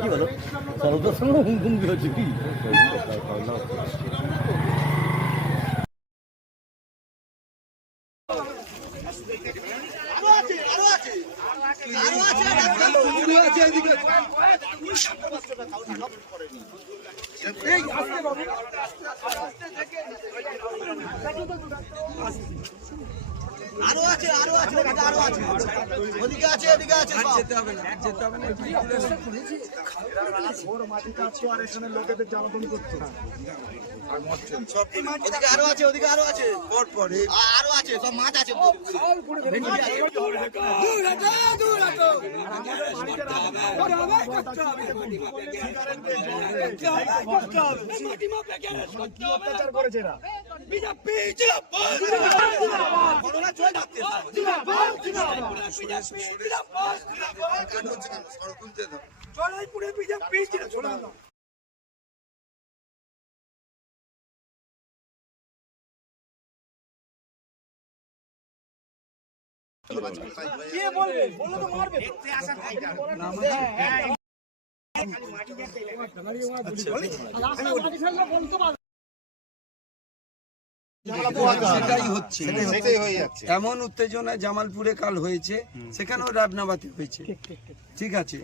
কি বলো সরদার সঙ্গে হুমকুমকি হচ্ছে কি আরো আছে আরো আছে আরো আছে ওদিকে আছে এদিকে আছে যেতে হবে না ওর মাটিটা আছে আর এখানে লোকেদের জ্বালাতন করছে ওদিকে আরো আছে ওদিকে আরো আছে পরে আরো আছে সব মাছ আছে অত্যাচার করেছে এরা সেটাই হচ্ছে এমন উত্তেজনা জামালপুরে কাল হয়েছে, সেখানেও রাবনাবাতে হয়েছে। ঠিক আছে,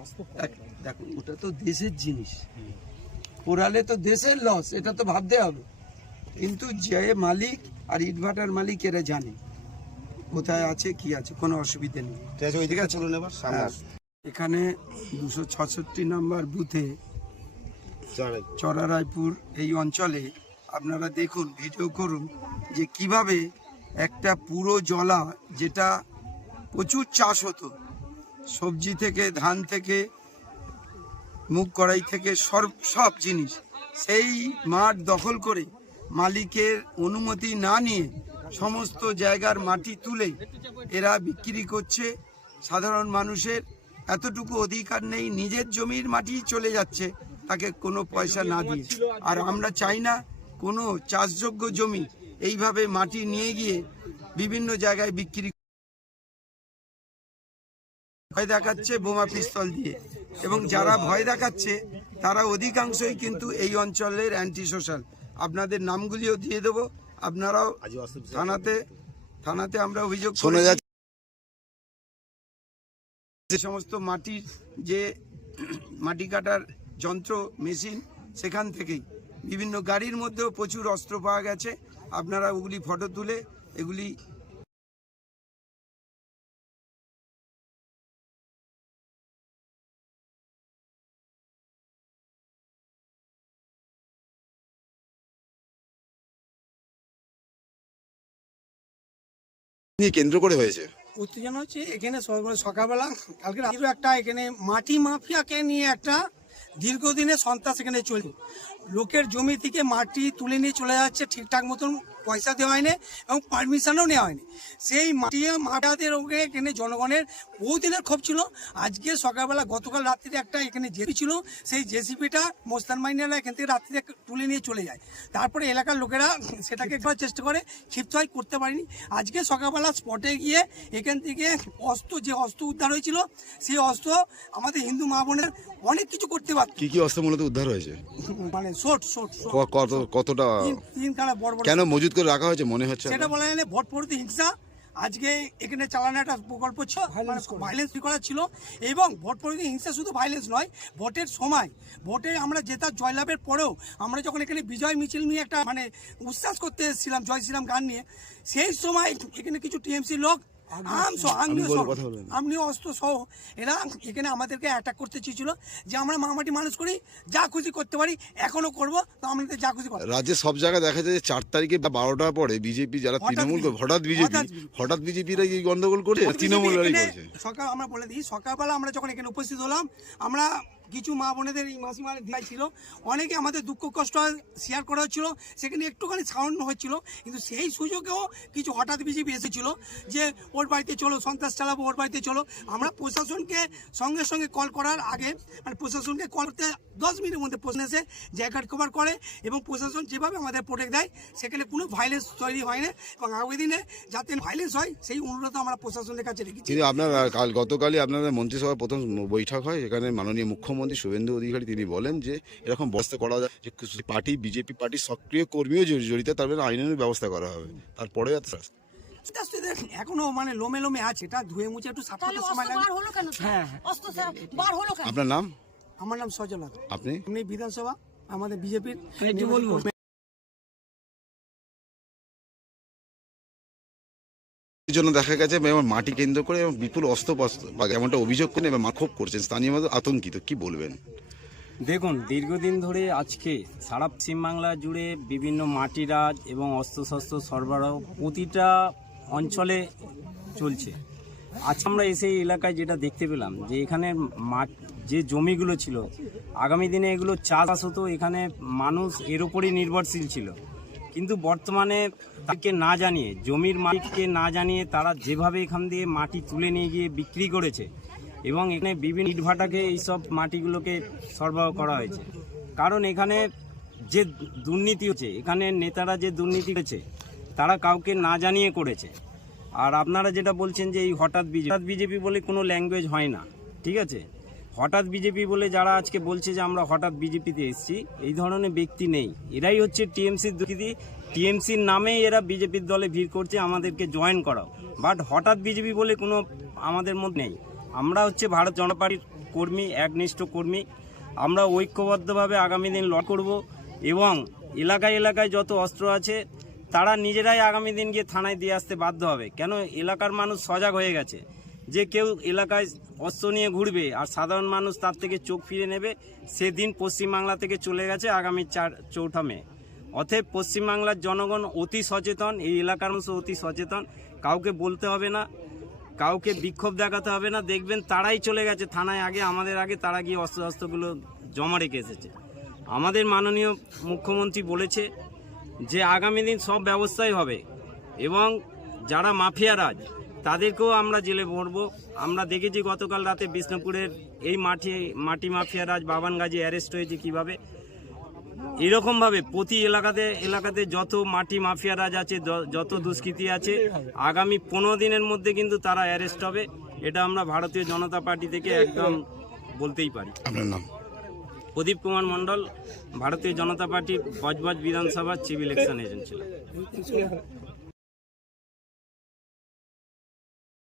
দেখো ওটা তো দেশের জিনিস, পোড়ালে তো দেশের লস, এটা তো ভাবতে হবে। কিন্তু যে মালিক আর ইটভাটার মালিক এরা জানে কোথায় আছে কি আছে, কোনো অসুবিধা নেই। ঠিক আছে, এখানে 266 নম্বর বুথে চড়ারায়পুর এই অঞ্চলে আপনারা দেখুন, ভিডিও করুন যে কিভাবে একটা পুরো জলা, যেটা প্রচুর চাষ হতো, সবজি থেকে ধান থেকে মুগ কড়াই থেকে সব জিনিস, সেই মাঠ দখল করে মালিকের অনুমতি না নিয়ে সমস্ত জায়গার মাটি তুলে এরা বিক্রি করছে। সাধারণ মানুষের এতটুকু অধিকার নেই, নিজের জমির মাটি চলে যাচ্ছে তাকে কোনো পয়সা না দিয়ে। আর আমরা চাই না কোনো চাষযোগ্য জমি এইভাবে মাটি নিয়ে গিয়ে বিভিন্ন জায়গায় বিক্রি, ভয় দেখাচ্ছে বোমা পিস্তল দিয়ে, এবং যারা ভয় দেখাচ্ছে তারা অধিকাংশই কিন্তু এই অঞ্চলের অ্যান্টি সোশ্যাল। আপনাদের নামগুলিও দিয়ে দেবো, আপনারাও থানাতে আমরা অভিযোগ শোনা যাচ্ছে। যে সমস্ত মাটির যে মাটি কাটার যন্ত্র মেশিন, সেখান থেকেই বিভিন্ন গাড়ির মধ্যেও প্রচুর অস্ত্র পাওয়া গেছে। আপনারা ওগুলি ফটো তুলে এগুলি কেন্দ্র করে হয়েছে। উত্তেজনা হচ্ছে এখানে সকালবেলা কালকে রাত্রিও একটা এখানে মাটি মাফিয়াকে নিয়ে একটা দীর্ঘদিনের সন্ত্রাস এখানে চলছে। লোকের জমি থেকে মাটি তুলে নিয়ে চলে যাচ্ছে, ঠিকঠাক মতন পয়সা দেওয়া হয়নি এবং পারমিশনও নেওয়া হয়নি। সেই মাটি মাটাদের ওকে এখানে জনগণের বহুদিনের ক্ষোভ ছিল। আজকে সকালবেলা গতকাল রাত্রিতে একটা এখানে জেসিপি ছিল, সেই জেসিপিটা মোস্তান মাইনেরা এখান থেকে রাত্রিতে তুলে নিয়ে চলে যায়। তারপরে এলাকার লোকেরা সেটাকে করার চেষ্টা করে, ক্ষিপ্ত হয়, করতে পারেনি। আজকে সকালবেলা স্পটে গিয়ে এখান থেকে যে অস্ত্র উদ্ধার হয়েছিল, সেই অস্ত্র আমাদের হিন্দু মা বোনের অনেক কিছু করতে পারত। কি অস্ত্র মূলত উদ্ধার হয়েছে? মানে কতটা তিন কানা বড় বড়। কেন মজুত করে রাখা হয়েছে মনে হচ্ছে? সেটা বলা যায় না, ভোট পড়তে হিংসা। আজকে এখানে চালানো একটা প্রকল্প ছিল, ভাইলেন্স করা ছিল, এবং ভোট পড়তে হিংসা শুধু ভাইলেন্স নয়, ভোটের সময় ভোটে আমরা জেতার জয়লাভের পরেও আমরা যখন এখানে বিজয় মিছিল নিয়ে একটা মানে উচ্ছ্বাস করতে এসেছিলাম, জয় শ্রীরাম গান নিয়ে, সেই সময় এখানে কিছু টিএমসি লোক আমনিও অস্ত্র সহ এরা এখানে আমাদেরকে অ্যাটাক করতে চেয়েছিল, যে আমরা মামাটি মানুষ করি, যা খুশি করতে পারি, এখনো করবো, তো আমাদের যা খুশি করবো। রাজ্যে সব জায়গায় দেখা যায় 4 তারিখে 12টার পরে বিজেপি যারা তৃণমূল, হঠাৎ বিজেপিরা এই গন্ডগোল করে তৃণমূল। সকাল আমরা বলে দিই, সকালবেলা আমরা যখন এখানে উপস্থিত হলাম, আমরা কিছু মা বোনেদের এই মাসিমার দিয়াই ছিল, অনেকে আমাদের দুঃখ কষ্ট শেয়ার করা হচ্ছিল, সেখানে একটুখানি সাউন্ড হচ্ছিল, কিন্তু সেই সুযোগেও কিছু হঠাৎ বিজেপি এসেছিল যে ওর বাড়িতে চলো সন্ত্রাস চালাবো, ওর বাড়িতে চলো। আমরা প্রশাসনকে সঙ্গে সঙ্গে কল করার আগে মানে প্রশাসনকে কল করতে 10 মিনিটের মধ্যে প্রশ্ন এসে জায়গা কভার করে এবং প্রশাসন যেভাবে আমাদের প্রোটেক্ট দেয় সেখানে কোনো ভাইলেন্স তৈরি হয় না এবং আগামী দিনে যাতে ভাইলেন্স হয় সেই অনুরোধ আমরা প্রশাসনের কাছে রেখেছি। কিন্তু আপনার গতকালই আপনাদের মন্ত্রিসভার প্রথম বৈঠক হয়, এখানে মাননীয় মুখ্যমন্ত্রী শুভেন্দু অধিকারী তিনি বলেন যে এরকম ব্যবস্থা করা যায় যে পার্টি বিজেপি পার্টির সক্রিয় কর্মীও জড়িত, তারপরে আইনের ব্যবস্থা করা হবে। তারপরে এখনো মানে লোমে লোমে আছে, এটা ধুয়ে মুছে একটু সাফ করতে সময় লাগে। হ্যাঁ, আপনার নাম? আমার নাম সজল। আপনি? আমি বিধানসভা আমাদের বিজেপির বলবো জন্য দেখা গেছে এবং মাটি কেন্দ্র করে এবং বিপুল অস্ত্র বা এমনটা অভিযোগ করেন এবং ক্ষোভ করছেন, স্থানীয় মানুষ আতঙ্কিত, কি বলবেন? দেখুন, দীর্ঘদিন ধরে আজকে সারা পশ্চিমবাংলা জুড়ে বিভিন্ন মাটিরাজ এবং অস্ত্রশস্ত্র সরবরাহ প্রতিটা অঞ্চলে চলছে। আজ আমরা এসে এলাকায় যেটা দেখতে পেলাম যে এখানে যে জমিগুলো ছিল আগামী দিনে এগুলো চাষ হতো, এখানে মানুষ এর উপরই নির্ভরশীল ছিল, কিন্তু বর্তমানে তাকে না জানিয়ে, জমির মালিককে না জানিয়ে তারা যেভাবে এখান দিয়ে মাটি তুলে নিয়ে গিয়ে বিক্রি করেছে এবং এখানে বিভিন্ন ইটভাটাকে এইসব মাটিগুলোকে সরবরাহ করা হয়েছে। কারণ এখানে যে দুর্নীতি হচ্ছে, এখানে নেতারা যে দুর্নীতি করেছে তারা কাউকে না জানিয়ে করেছে। আর আপনারা যেটা বলছেন যে এই হঠাৎ বিজেপি বলে কোনো ল্যাঙ্গুয়েজ হয় না, ঠিক আছে? হঠাৎ বিজেপি বলে যারা আজকে বলছে যে আমরা হঠাৎ বিজেপিতে এসেছি, এই ধরনের ব্যক্তি নেই। এরাই হচ্ছে টিএমসির দুর্নীতি, টিএমসির নামেই এরা বিজেপির দলে ভিড় করছে আমাদেরকে জয়েন করাও। বাট হঠাৎ বিজেপি বলে কোনো আমাদের মধ্যে নেই। আমরা হচ্ছে ভারত জনতা পার্টির কর্মী, একনিষ্ঠ কর্মী। আমরা ঐক্যবদ্ধভাবে আগামী দিন লড়াই করব এবং এলাকায় এলাকায় যত অস্ত্র আছে তারা নিজেরাই আগামী দিন গিয়ে থানায় দিয়ে আসতে বাধ্য হবে। কেন? এলাকার মানুষ সজাগ হয়ে গেছে যে কেউ এলাকায় অস্ত্র নিয়ে ঘুরবে আর সাধারণ মানুষ তার থেকে চোখ ফিরে নেবে, সেদিন পশ্চিমবাংলা থেকে চলে গেছে আগামী 4 মে। অতএব পশ্চিমবাংলার জনগণ অতি সচেতন, এই এলাকার মানুষ অতি সচেতন। কাউকে বলতে হবে না, কাউকে বিক্ষোভ দেখাতে হবে না, দেখবেন তারাই চলে গেছে থানায় আগে, আমাদের আগে তারা গিয়ে অস্ত্রগুলো জমা রেখে এসেছে। আমাদের মাননীয় মুখ্যমন্ত্রী বলেছে যে আগামী দিন সব ব্যবস্থাই হবে এবং যারা মাফিয়ারাজ তাদেরকেও আমরা জেলে ভরবো। আমরা দেখেছি গতকাল রাতে বিষ্ণুপুরের এই মাটি মাফিয়ারাজ বাবানগাজী অ্যারেস্ট হয়েছে কীভাবে। এরকমভাবে প্রতি এলাকাতে যত মাটি মাফিয়ারাজ আছে, যত দুষ্কৃতী আছে, আগামী 15 দিনের মধ্যে কিন্তু তারা অ্যারেস্ট হবে। এটা আমরা ভারতীয় জনতা পার্টি থেকে একদম বলতেই পারি। আপনার নাম? প্রদীপ কুমার মণ্ডল, ভারতীয় জনতা পার্টি বজবজ বিধানসভার চিফ ইলেকশন এজেন্ট ছিলেন।